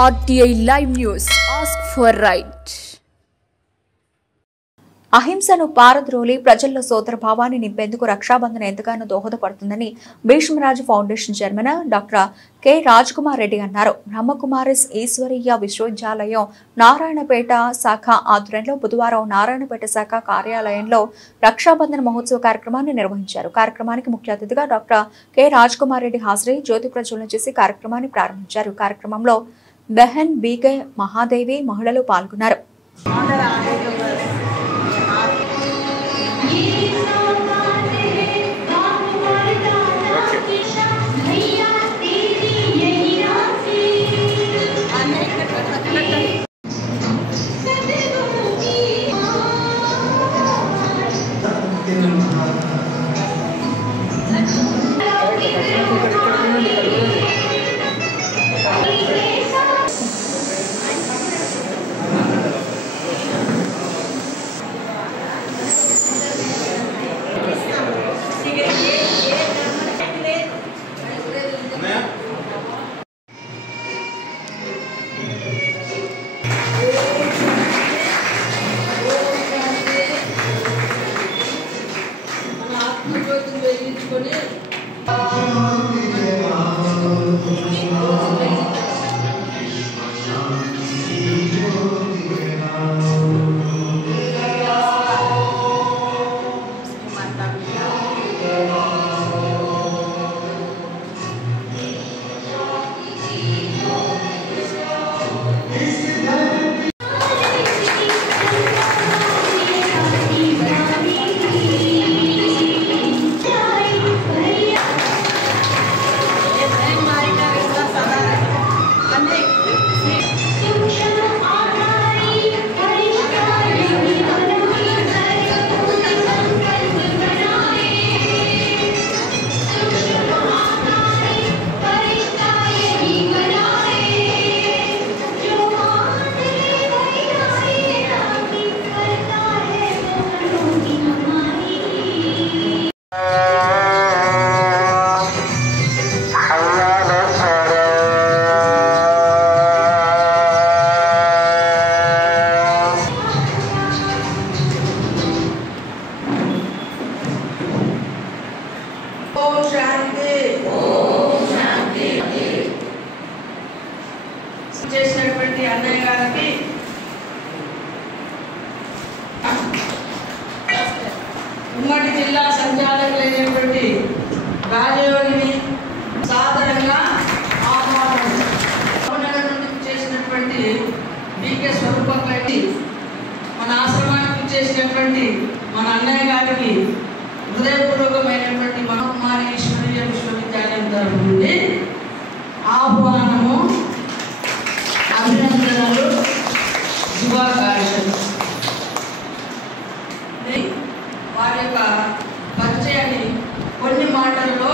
RTI Live News. Ask for right. అహింసను పారద్రోలి ప్రజల్లో సోదరభావాన్ని నింపేందుకు రక్షాబంధన్ ఎంతగానో దోహదపడుతుందని Bhishmaraju foundation chairman doctor K Rajkumar Reddy అన్నారు. బ్రహ్మకుమారిస్ ఈశ్వరీయ విశ్వవిద్యాలయం నారాయణపేట శాఖ ఆధ్వర్యంలో బుధవారం నారాయణపేట శాఖ కార్యాలయంలో రక్షాబంధన్ మహోత్సవ కార్యక్రమాన్ని నిర్వహించారు. కార్యక్రమానికి ముఖ్య అతిథిగా డాక్టర్ కె రాజ్కుమార్ రెడ్డి హాజరై జ్యోతి ప్రజ్వలన చేసి కార్యక్రమాన్ని ప్రారంభించారు. కార్యక్రమంలో బెహన్ బీకే మహాదేవి మహిళలు పాల్గొన్నారు. చేసినటువంటి అన్నయ్య గారికి ఉమ్మడి జిల్లా సంచాలకులైనటువంటి రాజయోగిని సాధారణంగా ఆహ్వానం నుండి చేసినటువంటి బీకే స్వరూపంపై మన ఆశ్రమానికి చేసినటువంటి మన అన్నయ్య గారికి హృదయపూర్వకమైనటువంటి బ్రహ్మకుమారి ఈశ్వరీయ విశ్వవిద్యాలయం తరఫు నుండి ఆహ్వానము, అభినందనలు, శుభాకాంక్షలు. వారి యొక్క పరిచయాన్ని కొన్ని మాటల్లో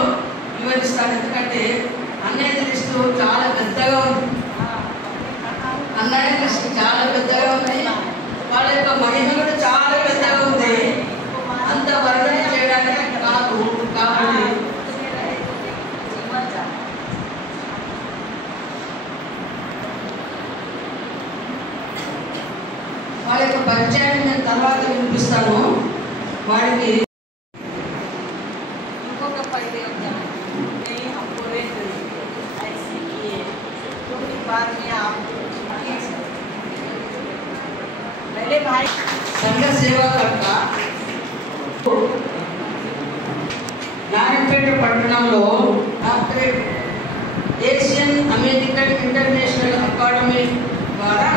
వివరిస్తాను. ఎందుకంటే అన్నయ్య లిస్టు చాలా పెద్దగా ఉంది. అన్నయ్య లిస్టు చాలా పెద్దగా ఉంది. వాళ్ళ యొక్క మహిమ కూడా చాలా పెద్దగా ఉంది. అంత వర్ణన చేయడానికి కాదు. కాబట్టి వాళ్ళ యొక్క పరిచయాన్ని నేను తర్వాత వినిపిస్తాను. వాడికి ఇంకొక फायदे होता है नहीं हमको रेट ऐसे किए तो फिर बाद में आप पहले भाई संघ सेवा करता నారాయణపేట పట్టణంలో doctorate Asian American international academy ద్వారా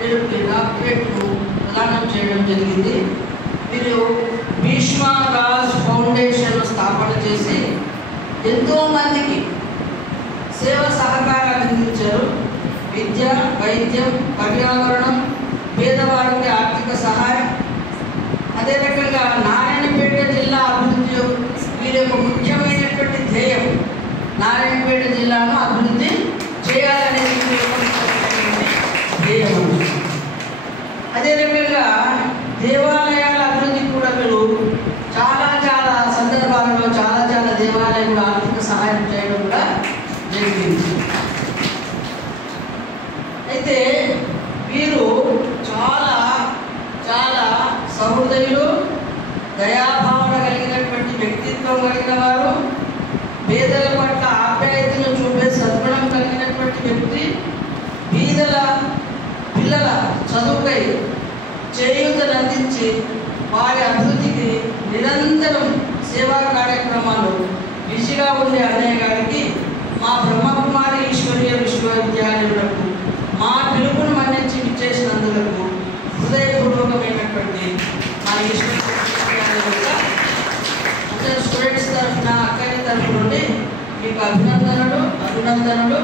వీరికి డాక్టరేట్ను ప్రదానం చేయడం జరిగింది. వీరు భీష్మరాజ్ ఫౌండేషన్ స్థాపన చేసి ఎంతోమందికి సేవ సహకారాలు అందించారు. విద్య, వైద్యం, పర్యావరణం, పేదవారికి ఆర్థిక సహాయం, అదే రకంగా నారాయణపేట జిల్లా అభివృద్ధి వీరి యొక్క ముఖ్యమైనటువంటి ధ్యేయం నారాయణపేట జిల్లాను అభివృద్ధి చేయాలనేది ధ్యేయం. అదే రకంగా దేవాలయాల అభివృద్ధి కూడా వీళ్ళు చాలా చాలా సందర్భాలలో చాలా దేవాలయాలు ఆర్థిక సహాయం చేయడం కూడా జరిగింది. అయితే వీరు చాలా చాలా సహృదయులు, దయాభావన కలిగినటువంటి వ్యక్తిత్వం కలిగిన వారు, పేదల పట్ల ఆప్యాయతను చూపే సద్గుణం కలిగినటువంటి వ్యక్తి, పేదల పిల్లల చదువుకై చేయూతను అందించి వారి అభివృద్ధికి నిరంతరం సేవా కార్యక్రమాలు బిజీగా ఉండే అన్నయ్య గారికి మా బ్రహ్మకుమారి ఈశ్వరీయ విశ్వవిద్యాలయులకు మా పిలుపును మన్నించి విచ్చేసినందులకు హృదయపూర్వకమైనటువంటి మా ఈశ్వరీయ విశ్వవిద్యాలయం అందరూ స్టూడెంట్స్ తరఫున, అక్కడి తరఫు నుండి మీకు అభినందనలు.